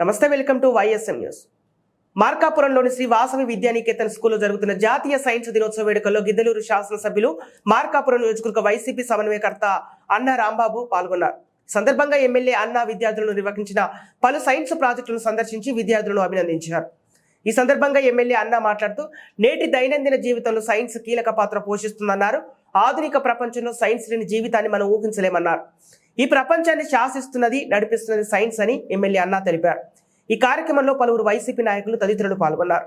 నమస్తే welcome to YSM news మార్కాపురంలోని శ్రీ వాసవి విద్యానికేతన్ స్కూల్లో జరుగుతున్న జాతీయ సైన్స్ దినోత్సవ వేడుకల్లో గిద్దలూరు శాసనసభ్యులు మార్కాపురం నియోజకవర్గ వైసీపీ సమన్వయకర్త అన్న రాంబాబు పాల్గొన్నారు. సందర్భంగా ఎమ్మెల్యే అన్న విద్యార్థులను నిర్వహించిన పలు సైన్స్ ప్రాజెక్టులను సందర్శించి విద్యార్థులను అభినందించారు. ఈ సందర్భంగా ఎమ్మెల్యే అన్న మాట్లాడుతూ నేటి దైనందిన జీవితంలో సైన్స్ కీలక పాత్ర పోషిస్తుందన్నారు. ఆధునిక ప్రపంచంలో సైన్స్ లేని జీవితాన్ని మనం ఊహించలేమన్నారు. ఈ ప్రపంచాన్ని శాసిస్తున్నది నడిపిస్తున్నది సైన్స్ అని ఎమ్మెల్యే అన్నా తెలిపారు. ఈ కార్యక్రమంలో పలువురు వైసీపీ నాయకులు తదితరులు పాల్గొన్నారు.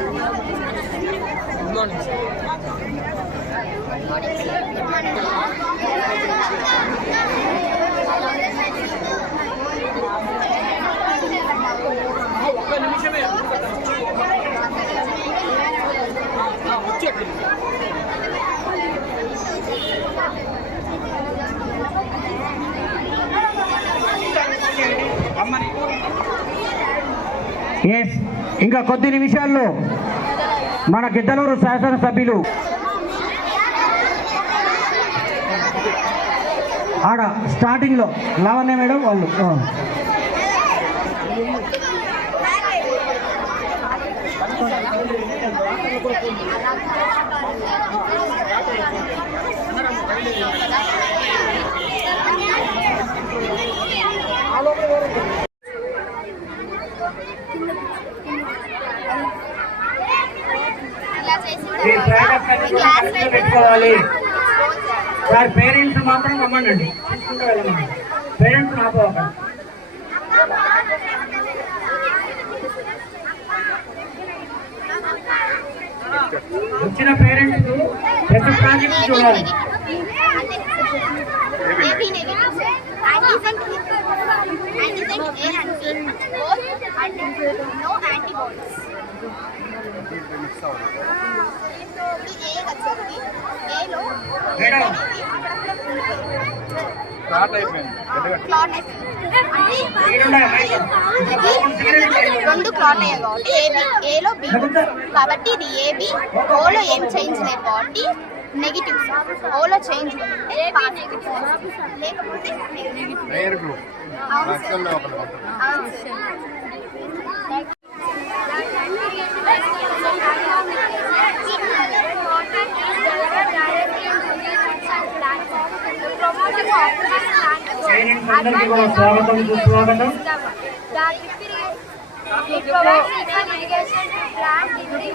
Good morning. Good morning. Yes. ఇంకా కొద్ది నిమిషాల్లో మన గిద్దలూరు శాసనసభ్యులు ఆడ స్టార్టింగ్లో లావణ్య మేడం వాళ్ళు. కూడా కరెక్ట్గా పెట్టుకోవాలి సార్ పేరెంట్స్ మాత్రం రమ్మనండి తీసుకుంటూ పేరెంట్స్ మాపోకండి వచ్చిన పేరెంట్స్ ప్రతి ప్రాజెక్ట్ చూడాలి no antibodies. ఇది A వచ్చింది A లో మేడం క్లాట్ అయిపోయింది. రెండు క్లాట్ అయ్యాయి కాబట్టి ఏబి ఏలో బి కాబట్టి ఇది ఏబి ఓలో ఏం చేంజ్ లేదు కాబట్టి నెగిటివ్ ఓలో చేంజ్ ఉంటే లేకపోతే నెగిటివ్ అవును సార్ అందరికీ కూడా స్వాగతం సుస్వాగతం ఇరిగేషన్ ప్లాంట్ ఇది